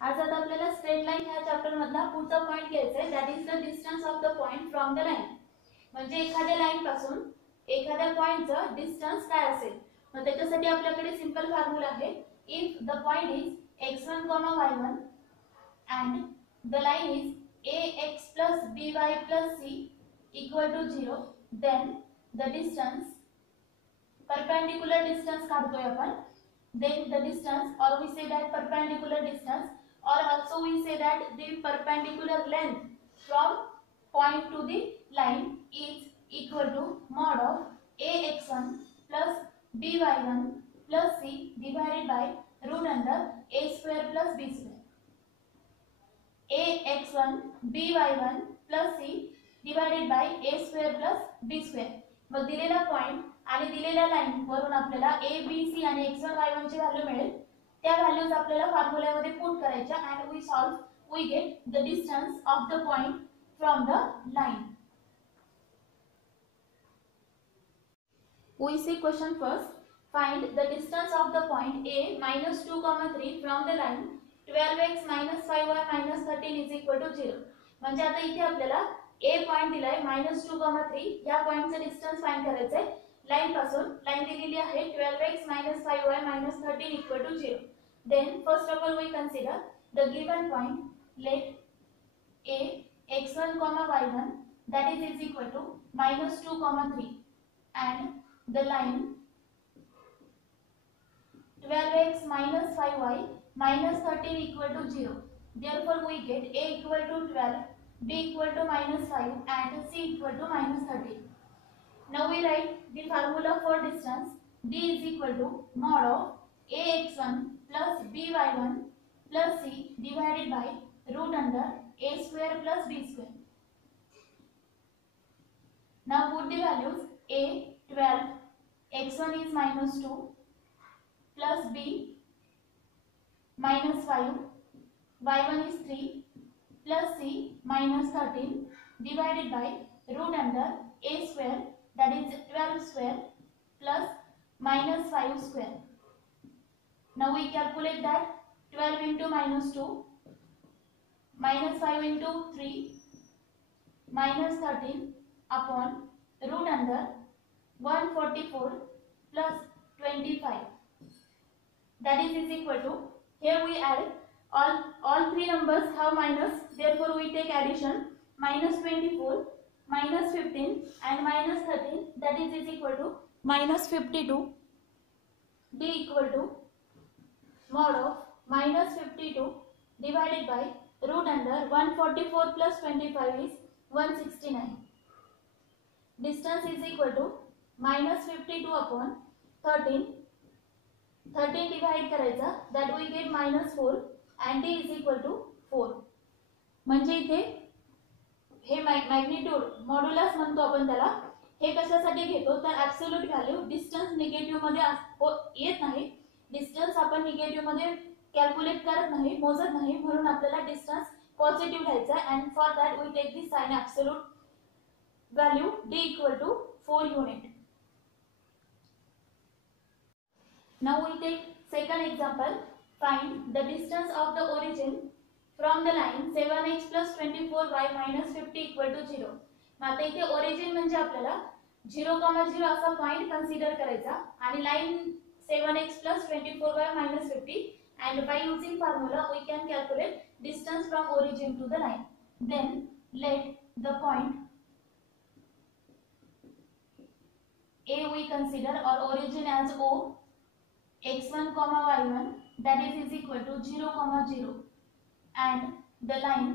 आज आता आपल्याला स्ट्रेट लाईन ह्या चॅप्टर मधला पुढचा पॉइंट घ्यायचा आहे, that is the distance of the point from the line. म्हणजे एखाद्या लाईन पासून एखाद्या पॉइंटचं डिस्टन्स काय असेल. मग त्याच्यासाठी आपल्याकडे सिंपल फॉर्म्युला आहे. If the point is x1, y1 and the line is ax plus by plus c equal to 0, then the distance, perpendicular distance काढतोय आपण, then the distance, or we say that perpendicular distance, or also we say that the perpendicular length from point to the line is equal to mod of ax1 plus by1 plus c divided by root under a square plus b square. ax1 by1 plus c divided by a square plus b square. मग दिलेला point आणि दिलेल्या line वरून आपल्याला a b c आणि x1 y1 ची value मिळेल. त्या values आपल्याला फॉर्म्युल्यामध्ये पुट करायच्या and we solve, we get the distance of the point from the line. We see question first. Find the distance of the point A minus 2, 3 from the line 12x minus 5y minus 13 is equal to 0. म्हणजे आता इथे आपल्याला A point दिलाय -2, 3 या पॉइंटचं distance find करायचंय line पासून. Line दिलेली आहे 12x minus 5y minus 13 equal to 0. Then first of all we consider the given point. Let A x1, y1 that is equal to -2, 3 and the line 12x minus 5y minus 13 equal to 0. Therefore we get A equal to 12, B equal to -5 and C equal to -13. Now we write the formula for distance. D is equal to mod of ax1 plus by1 plus c divided by root under a square plus b square. Now put the values. A 12, x1 is -2 plus b -5, y1 is 3 plus c -13 divided by root under a square, that is 12 square plus -5 square. Now we calculate that 12 into -2 -5 into 3 -13 upon root under 144 plus 25, that is equal to, here we add all three numbers have minus, therefore we take addition, -24 -15 and -13, that is equal to -52. D equal to mod of -52 divided by root under 144 plus 25 is 169. Distance is equal to -52 upon 13. 13 divide करायचा, that we get -4 and D is equal to 4. म्हणजे इथे हे magnitude modulus म्हणतो आपण त्याला. हे कशासाठी घेतो तर absolute value distance negative मध्ये येत नाही. डिस्टन्स आपण निगेटिव्ह मध्ये कॅल्क्युलेट करत नाही, मोजत नाही, म्हणून आपल्याला डिस्टन्स पॉझिटिव्ह घ्यायचा and for that we take the sign absolute value D equal to 4 unit. Now we take second example. Find the distance of the origin from the line 7x plus 24y minus 50 equal to 0. आता इथे origin म्हणजे आपल्याला 0,0 असा point consider करायचा आणि line 7x plus 24y minus 50, and by using formula we can calculate distance from origin to the line. Then let the point A we consider or origin as O, x1, y1 that is equal to 0, 0 and the line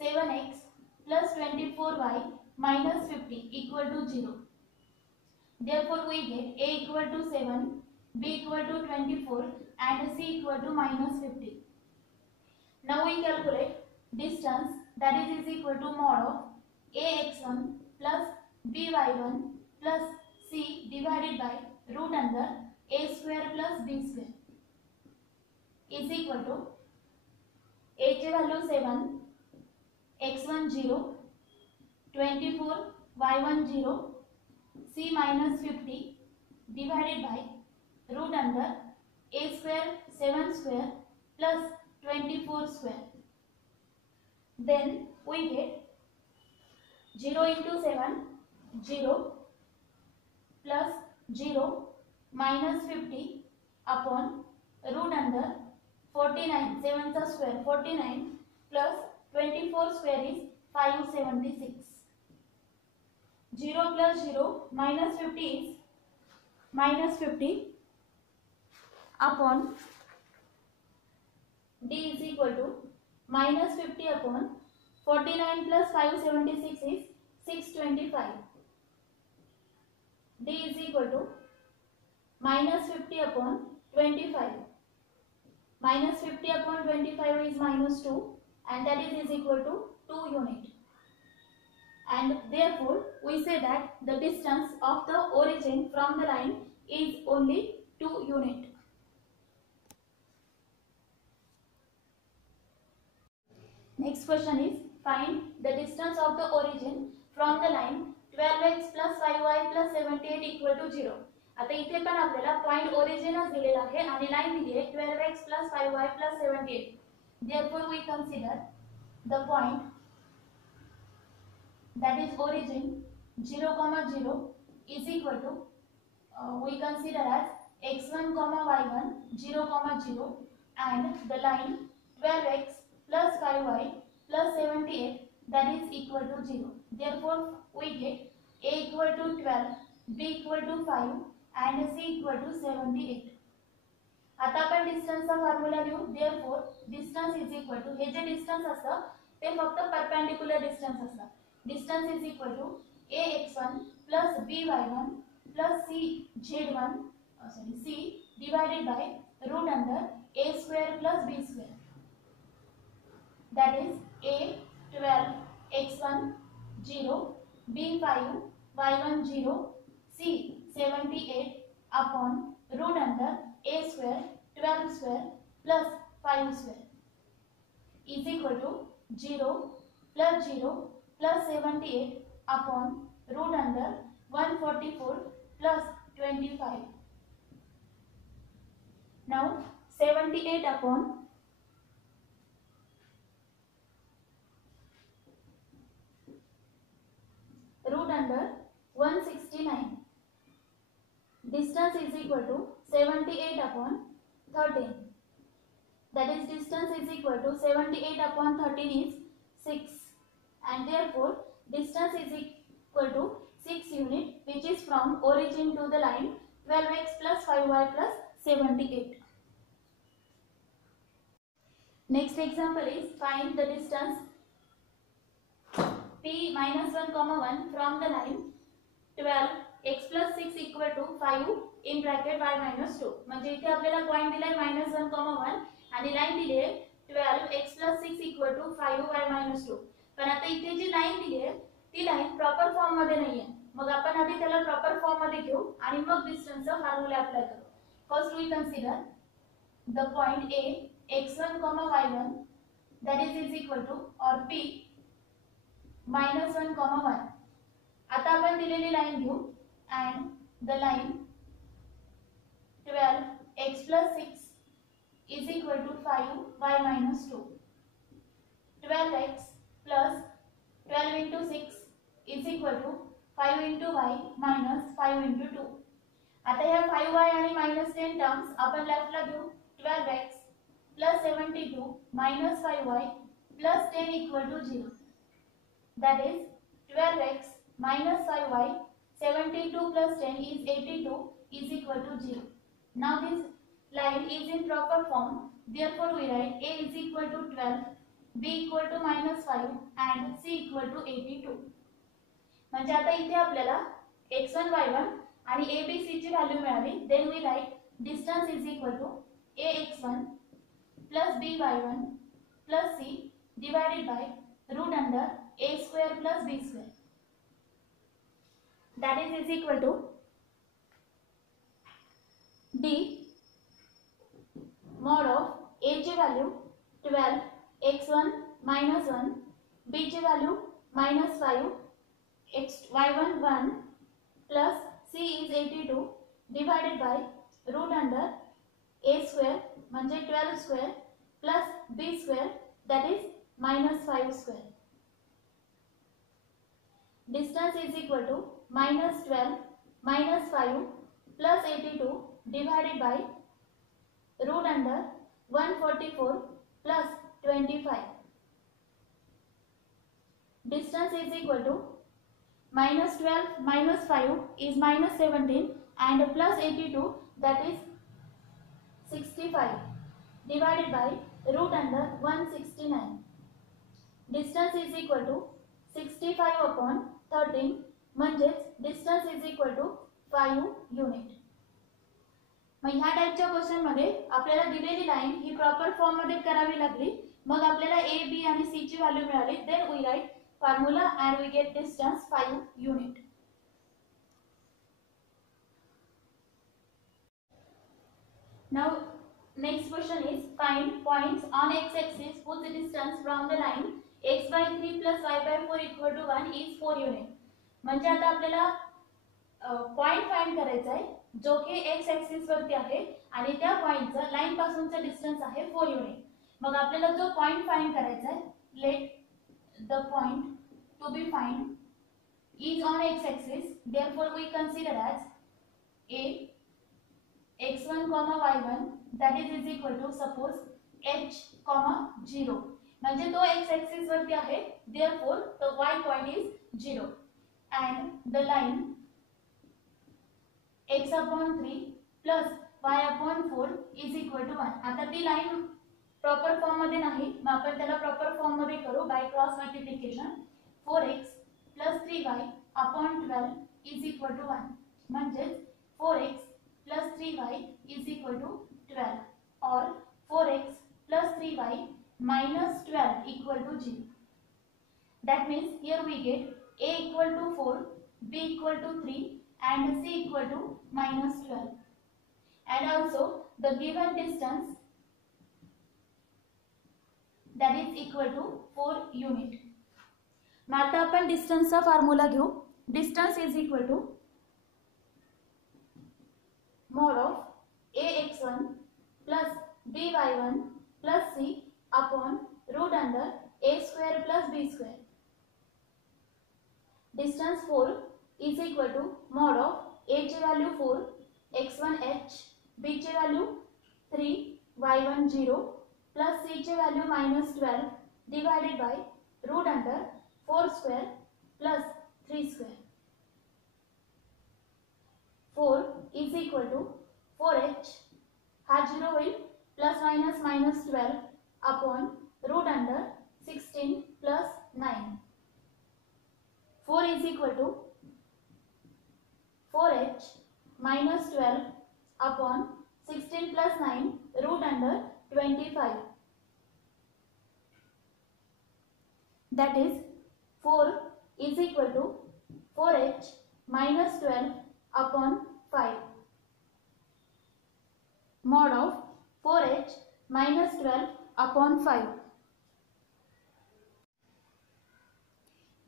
7x plus 24y minus 50 equal to 0. Therefore we get A equal to 7, B equal to 24 and C equal to -50. Now we calculate distance, that is equal to mod of ax1 plus by1 plus c divided by root under a square plus b square is equal to a ची value 7, x1 0, 24 y1 0, c -50 divided by root under a square 7 square plus 24 square. Then we get 0 into 7 0 plus 0 minus 50 upon root under 49 7 square 49 plus 24 square is 576. 0 plus 0 minus 50 is minus 50 upon d is equal to minus 50 upon 49 plus 576 is 625. D is equal to minus 50 upon 25. Minus 50 upon 25 is minus 2 and that is equal to 2 unit. And therefore we say that the distance of the origin from the line is only 2 unit. Next question is find the distance of the origin from the line 12x plus 5y plus 78 equal to 0. आता इथे पण आपल्याला point ओरिजिनच दिलेला आहे आणि line दिली आहे 12x plus 5y plus 78. Therefore we consider the point that is origin 0, 0 is equal to we consider as x1, y1 0, 0 and the line 12x plus 5y plus 78 that is equal to 0. Therefore we get a equal to 12, b equal to 5 and c equal to 78. आता आपण distance चा formula लिहू. Therefore distance is equal to हे जे distance असतं ते फक्त perpendicular distance असतं. Distance is equal to ax1 plus by1 plus c divided by root under a square plus b square. That is a 12 x1 0 b 5 y1 0 c 78 upon root under a square 12 square plus 5 square is equal to 0 plus 0 plus 78 upon root under 144 plus 25. Now 78 upon root under 169. Distance is equal to 78 upon 13. That is distance is equal to 78 upon 13 is 6. And therefore distance is equal to 6 unit, which is from origin to the line 12x plus 5y plus 78. Next example is find the distance p minus 1 comma 1 from the line 12x plus 6 equal to 5 in bracket y minus 2. म्हणजे इथे आपल्याला point दिलाय -1, 1 आणि line दिली आहे 12x plus 6 equal to 5y minus 2. पण आता इथे जी लाइन दिली आहे ती लाइन प्रॉपर फॉर्म मध्ये नाहीये. मग आपण आधी त्याला प्रॉपर फॉर्म मध्ये घेऊ आणि मग डिस्टन्सचा फॉर्म्युला अप्लाय करू. First we consider the point a x1, y1 that is equal to or p -1, 1. आता आपण दिलेली लाइन घेऊ and the line 12x plus 6 is equal to 5y minus 2. 12x plus 12 into 6 is equal to 5 into y minus 5 into 2. आता ह्या 5y आणि minus 10 terms आपण left ला घेऊ. 12x plus 72 minus 5y plus 10 equal to 0. That is 12x minus 5y 72 plus 10 is 82 is equal to 0. Now this line is in proper form. Therefore we write a is equal to 12, b equal to -5 and c equal to 82. म्हणजे आता इथे आपल्याला x1 y1 आणि a b c ची value मिळाली. Then we write distance is equal to ax1 plus by1 plus c divided by root under a square plus b square. That is equal to d mod of a ची value 12 x1 -1 b ची value -5 y1 1 plus c is 82 divided by root under a square म्हणजे 12 square plus b square that is -5 square. Distance is equal to -12 -5 plus 82 divided by root under 144 plus 25. Distance is equal to -12 -5 is -17 and plus 82 that is 65 divided by root under 169. Distance is equal to 65 upon 13 म्हणजेच distance is equal to 5 unit. मग ह्या टाइपच्या question मध्ये आपल्याला दिलेली line ही proper form मध्ये करावी लागली. मग आपल्याला a b आणि c ची व्हॅल्यू मिळाली. Then we write formula and we get distance 5 unit. Now next question is find points on x axis whose distance from the line x by 3 plus y by 4 equal to 1 is 4 unit. म्हणजे आता आपल्याला point find करायचा आहे जो की x axis वरती आहे आणि त्या पॉइंटचा लाइन पासूनचा डिस्टन्स आहे 4 युनिट. मग आपल्याला जो पॉइंट फाइंड करायचा आहे, let the point to be find is on x axis, therefore we consider as a x1 y1 that is equal to suppose h 0 म्हणजे तो x axis वरती आहे, therefore the y point is 0 and the line x upon 3 plus y upon 4 is equal to 1. आता ती line proper form मध्ये नाही, मग आपण त्याला प्रॉपर फॉर्म मध्ये करू by cross multiplication. 4x plus 3y upon 12 is equal to 1 म्हणजेच 4x plus 3y is equal to 12 or 4x plus 3y minus 12 equal to 0. That means here we get a equal to 4, b equal to 3 and c equal to minus 12. And also the given distance that is equal to 4 unit. मग आता आपण डिस्टन्सचा formula घेऊ. Distance is equal to mod of ax1 plus by1 plus c upon root under a square plus b square. Distance 4 is equal to mod of a ची value 4, x1 h, b ची value 3, y1 0 plus c ची value -12 divided by root under 4 square plus 3 square. 4 is equal to 4h हा 0 होईल plus minus -12 upon root under 16 plus 9. 4 is equal to 4h minus 12 upon 16 plus 9 root under 25. That is 4 is equal to 4h minus 12 upon 5. Mod of 4h minus 12 upon 5.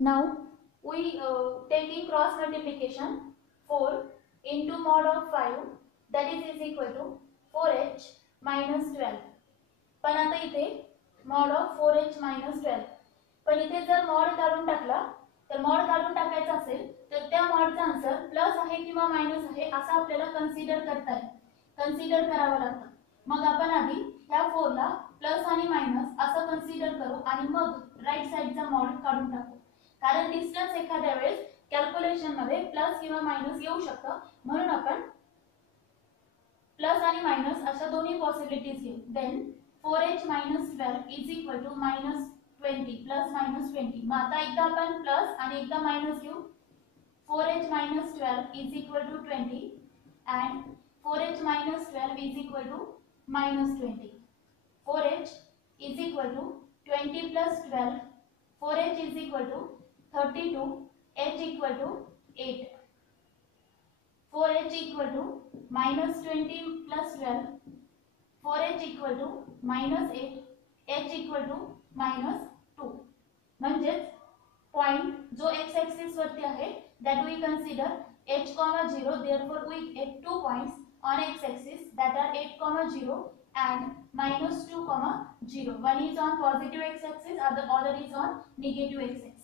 Now we taking cross multiplication 4 into mod of 5 that is equal to 4h minus 12. पण आता इथे mod of 4h minus 12. पण इथे जर mod काढून टाकला तर mod काढून टाकायचा असेल तर त्या मॉडचा आन्सर प्लस आहे किंवा मायनस आहे असं आपल्याला कन्सिडर करावं लागतं. मग आपण आधी ह्या 4 ला प्लस आणि मायनस असं कन्सिडर करू आणि मग राइट साइडचा मॉड काढून टाकू. कारण डिस्टन्स एखाद्या वेळेस कॅल्क्युलेशन मध्ये प्लस किंवा मायनस येऊ शकतं, म्हणून आपण प्लस आणि मायनस अशा दोन्ही पॉसिबिलिटीज घेऊ. Then 4h minus 12 is equal to minus 20 plus minus 20. मग आता एकदा आपण प्लस आणि एकदा मायनस घेऊ. 4h minus 12 is equal to 20 and 4h minus 12 is equal to minus 20. 4h is equal to 20 plus 12. 4h is equal to 32. h equal to 8. 4h equal to minus 20 plus 12. 4h equal to minus 8. h equal to minus 2. म्हणजेच point जो x axis वरती आहे that we consider h, 0. therefore we get 2 points on x-axis, that are 8, 0 and minus 2, 0. One is on positive x-axis, other is on negative x-axis.